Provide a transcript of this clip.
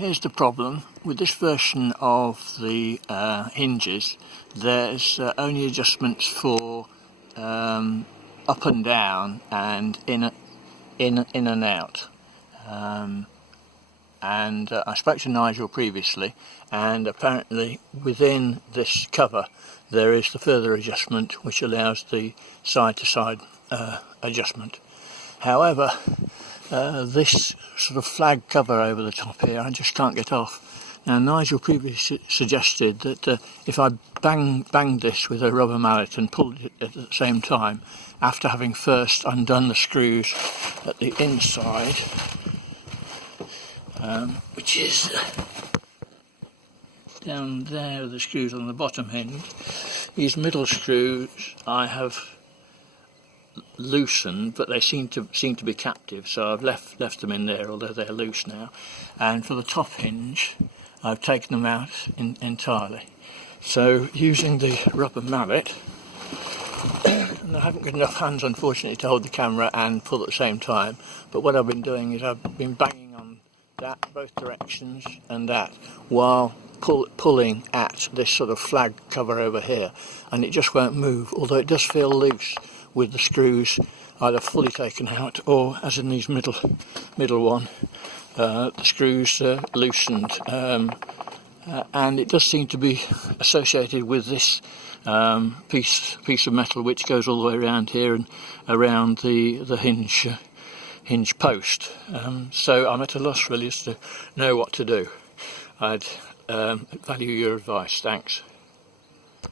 here's the problem. With this version of the hinges, there's only adjustments for up and down and in and out. I spoke to Nigel previously, and apparently within this cover there is the further adjustment which allows the side-to-side adjustment. However, this sort of flag cover over the top here I just can't get off. Now Nigel previously suggested that if I banged this with a rubber mallet and pulled it at the same time, after having first undone the screws at the inside, which is down there, the screws on the bottom hinge, these middle screws I have loosened, but they seem to be captive, so I've left them in there, although they're loose now. And for the top hinge I've taken them out entirely. So using the rubber mallet, and I haven't got enough hands unfortunately to hold the camera and pull at the same time, but what I've been doing is I've been banging on that both directions and that while pulling at this sort of flag cover over here, and it just won't move, although it does feel loose with the screws either fully taken out or, as in these middle one, the screws loosened, and it does seem to be associated with this piece of metal which goes all the way around here and around the hinge post. So I'm at a loss really as to know what to do. I'd value your advice. Thanks.